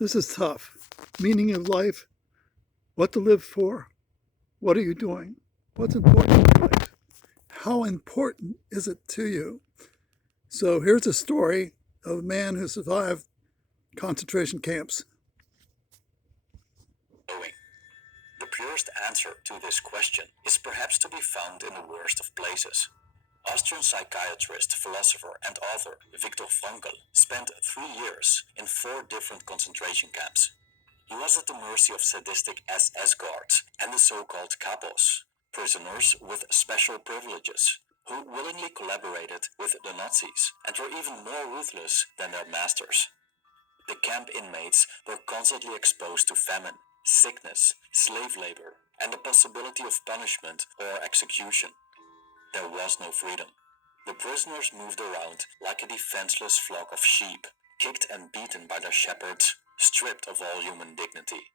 This is tough. Meaning of life, what to live for, what are you doing, what's important in your life, how important is it to you? So here's a story of a man who survived concentration camps. The purest answer to this question is perhaps to be found in the worst of places. Austrian psychiatrist, philosopher, and author Viktor Frankl spent 3 years in 4 different concentration camps. He was at the mercy of sadistic SS guards and the so-called kapos, prisoners with special privileges, who willingly collaborated with the Nazis and were even more ruthless than their masters. The camp inmates were constantly exposed to famine, sickness, slave labor, and the possibility of punishment or execution. There was no freedom. The prisoners moved around like a defenseless flock of sheep, kicked and beaten by their shepherds, stripped of all human dignity.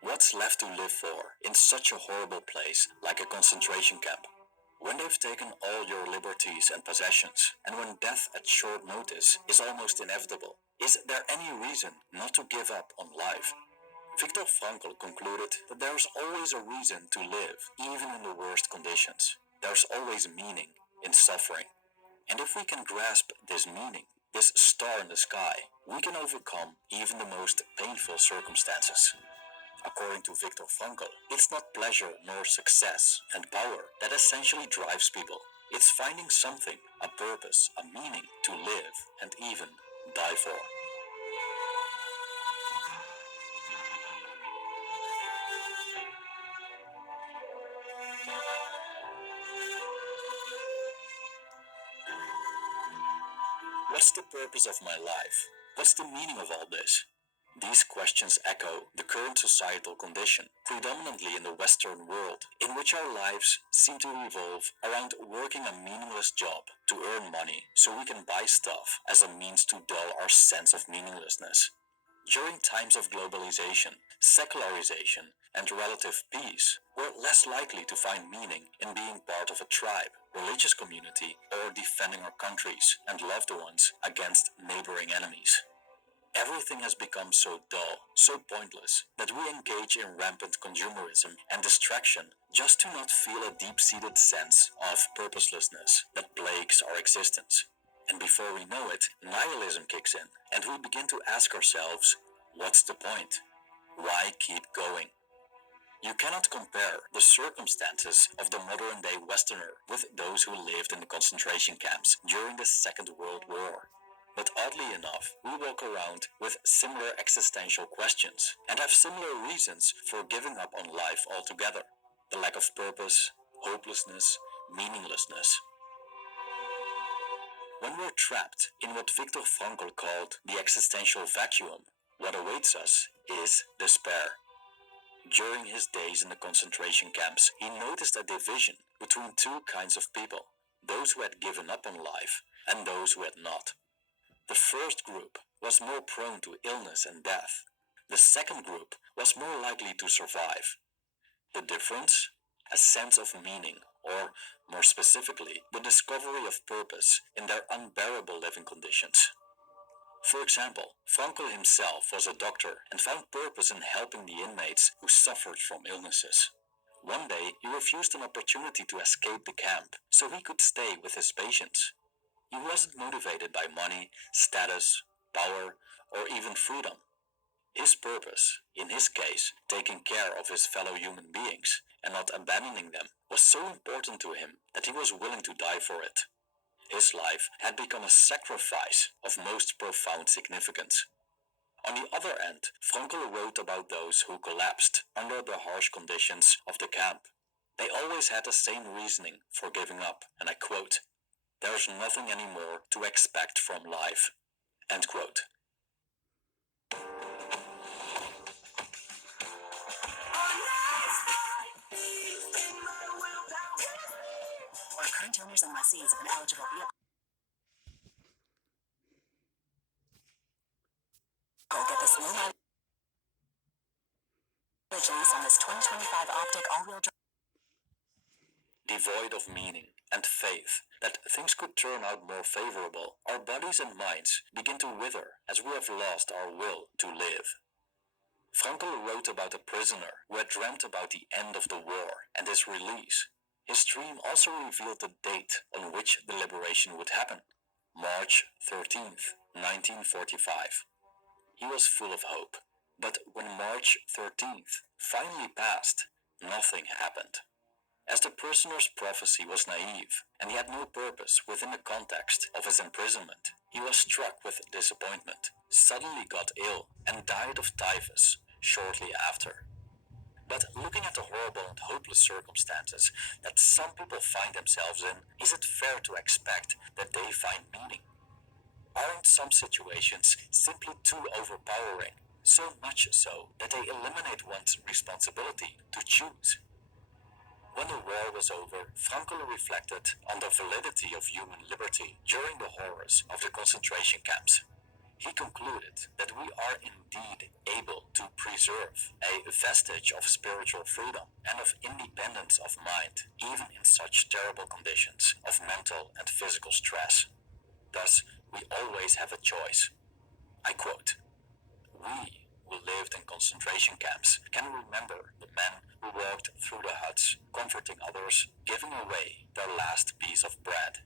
What's left to live for in such a horrible place like a concentration camp? When they've taken all your liberties and possessions, and when death at short notice is almost inevitable, is there any reason not to give up on life? Viktor Frankl concluded that there is always a reason to live, even in the worst conditions. There's always meaning in suffering. And if we can grasp this meaning, this star in the sky, we can overcome even the most painful circumstances. According to Viktor Frankl, it's not pleasure nor success and power that essentially drives people. It's finding something, a purpose, a meaning to live and even die for. What's the purpose of my life? What's the meaning of all this? These questions echo the current societal condition, predominantly in the Western world, in which our lives seem to revolve around working a meaningless job to earn money so we can buy stuff as a means to dull our sense of meaninglessness. During times of globalization, secularization, and relative peace, we're less likely to find meaning in being part of a tribe, religious community, or defending our countries and loved ones against neighboring enemies. Everything has become so dull, so pointless, that we engage in rampant consumerism and distraction just to not feel a deep-seated sense of purposelessness that plagues our existence. And before we know it, nihilism kicks in, and we begin to ask ourselves, what's the point? Why keep going? You cannot compare the circumstances of the modern day Westerner with those who lived in the concentration camps during the Second World War. But oddly enough, we walk around with similar existential questions and have similar reasons for giving up on life altogether. The lack of purpose, hopelessness, meaninglessness. When we're trapped in what Viktor Frankl called the existential vacuum, what awaits us is despair. During his days in the concentration camps, he noticed a division between two kinds of people, those who had given up on life and those who had not. The first group was more prone to illness and death. The second group was more likely to survive. The difference? A sense of meaning, or more specifically, the discovery of purpose in their unbearable living conditions. For example, Frankl himself was a doctor and found purpose in helping the inmates who suffered from illnesses. One day, he refused an opportunity to escape the camp so he could stay with his patients. He wasn't motivated by money, status, power, or even freedom. His purpose, in his case, taking care of his fellow human beings and not abandoning them, was so important to him that he was willing to die for it. His life had become a sacrifice of most profound significance. On the other end, Frankl wrote about those who collapsed under the harsh conditions of the camp. They always had the same reasoning for giving up, and I quote, "There's nothing anymore to expect from life." End quote. Or current owners and lessees of an eligible vehicle get this low mileage lease on this 2025 Optic all-wheel drive. Devoid of meaning and faith that things could turn out more favorable, our bodies and minds begin to wither as we have lost our will to live. Frankl wrote about a prisoner who had dreamt about the end of the war and his release. His dream also revealed the date on which the liberation would happen, March 13th, 1945. He was full of hope, but when March 13th finally passed, nothing happened. As the prisoner's prophecy was naive and he had no purpose within the context of his imprisonment, he was struck with disappointment, suddenly got ill, and died of typhus shortly after. But looking at the horrible and hopeless circumstances that some people find themselves in, is it fair to expect that they find meaning? Aren't some situations simply too overpowering, so much so that they eliminate one's responsibility to choose? When the war was over, Frankl reflected on the validity of human liberty during the horrors of the concentration camps. He concluded that we are indeed able to preserve a vestige of spiritual freedom and of independence of mind, even in such terrible conditions of mental and physical stress. Thus, we always have a choice. I quote, "We who lived in concentration camps can remember the men who walked through the huts, comforting others, giving away their last piece of bread.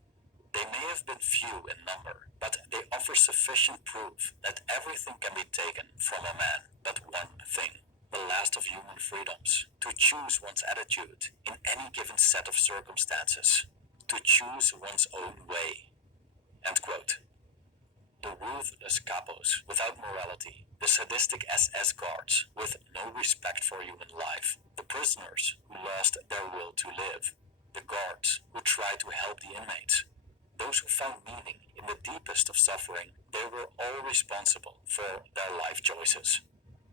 They may have been few in number, but they offer sufficient proof that everything can be taken from a man but one thing, the last of human freedoms, to choose one's attitude in any given set of circumstances, to choose one's own way." End quote. The ruthless capos without morality, the sadistic SS guards with no respect for human life, the prisoners who lost their will to live, the guards who tried to help the inmates, those who found meaning in the deepest of suffering, they were all responsible for their life choices.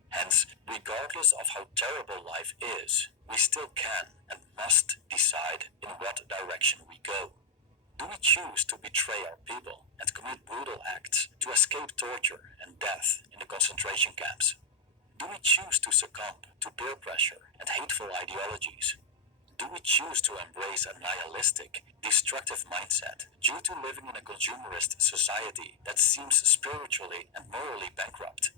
Hence, regardless of how terrible life is, we still can and must decide in what direction we go. Do we choose to betray our people and commit brutal acts to escape torture and death in the concentration camps? Do we choose to succumb to peer pressure and hateful ideologies? Do we choose to embrace a nihilistic, destructive mindset due to living in a consumerist society that seems spiritually and morally bankrupt?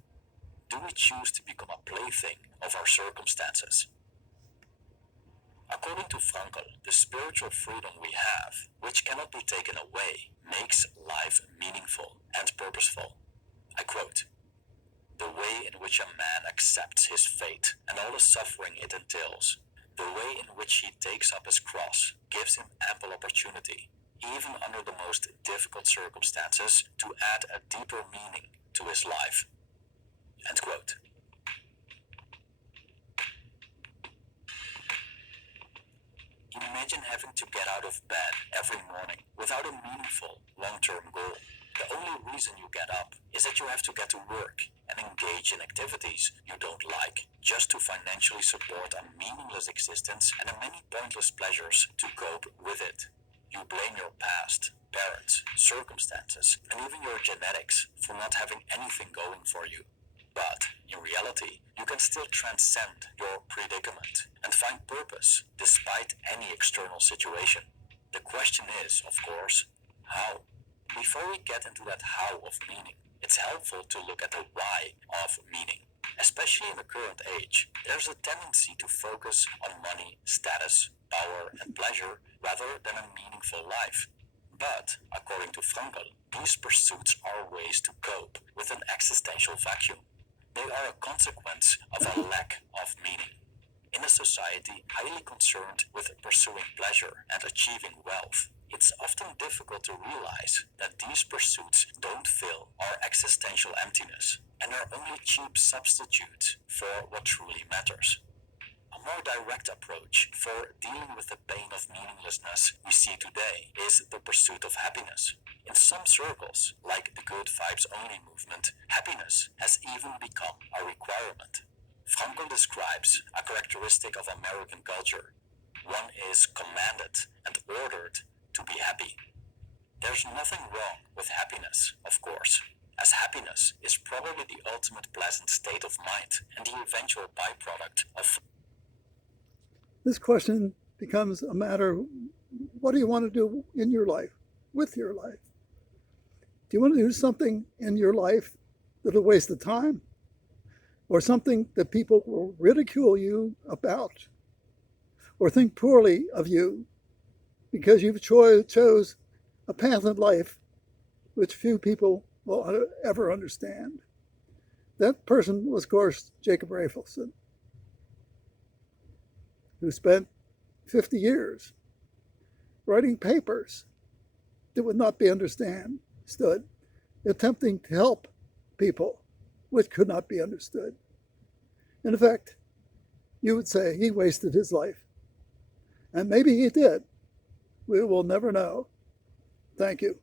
Do we choose to become a plaything of our circumstances? According to Frankl, the spiritual freedom we have, which cannot be taken away, makes life meaningful and purposeful. I quote, "The way in which a man accepts his fate and all the suffering it entails, the way in which he takes up his cross, gives him ample opportunity, even under the most difficult circumstances, to add a deeper meaning to his life." End quote. Imagine having to get out of bed every morning without a meaningful, long-term goal. The only reason you get up is that you have to get to work and engage in activities you don't like, just to financially support a meaningless existence and the many pointless pleasures to cope with it. You blame your past, parents, circumstances, and even your genetics for not having anything going for you. But, in reality, you can still transcend your predicament and find purpose despite any external situation. The question is, of course, how? Before we get into that how of meaning, it's helpful to look at the why of meaning. Especially in the current age, there's a tendency to focus on money, status, power, and pleasure rather than a meaningful life. But, according to Frankl, these pursuits are ways to cope with an existential vacuum. They are a consequence of a lack of meaning. In a society highly concerned with pursuing pleasure and achieving wealth, it's often difficult to realize that these pursuits don't fill our existential emptiness and are only cheap substitutes for what truly matters. A more direct approach for dealing with the pain of meaninglessness we see today is the pursuit of happiness. In some circles, like the Good Vibes Only movement, happiness has even become a requirement. Frankl describes a characteristic of American culture. One is commanded and ordered to be happy. There's nothing wrong with happiness, of course, as happiness is probably the ultimate pleasant state of mind and the eventual byproduct of. This question becomes a matter, what do you want to do in your life, with your life? Do you want to do something in your life that's a waste of time? or something that people will ridicule you about, or think poorly of you because you've chose a path in life which few people will ever understand. That person was, of course, Jacob Rafelson, who spent 50 years writing papers that would not be understood, attempting to help people which could not be understood. In effect, you would say he wasted his life. And maybe he did. We will never know. Thank you.